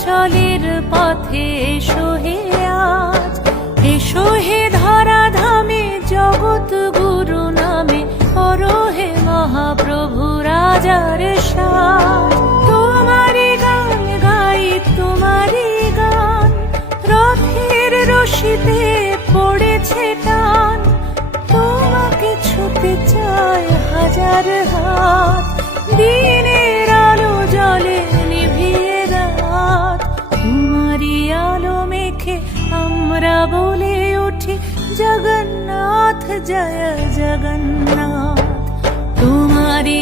চলাচলের পথে এসো হে আজ, এসো হে ধরা ধামে জগৎ গুরু নামে, করো হে মহাপ্রভু রাজার সাজ। তোমারি গান গাই তোমারি গান, রথের রশিতে পড়েছে টান, তোমাকে ছুতে চায় হাজার হাত, দিনের আলো জলে নিভিয়ে রাত। তোমারি আলো মেখে আমরা বলে উঠি জগন্নাথ জয় জগন্নাথ। তোমারি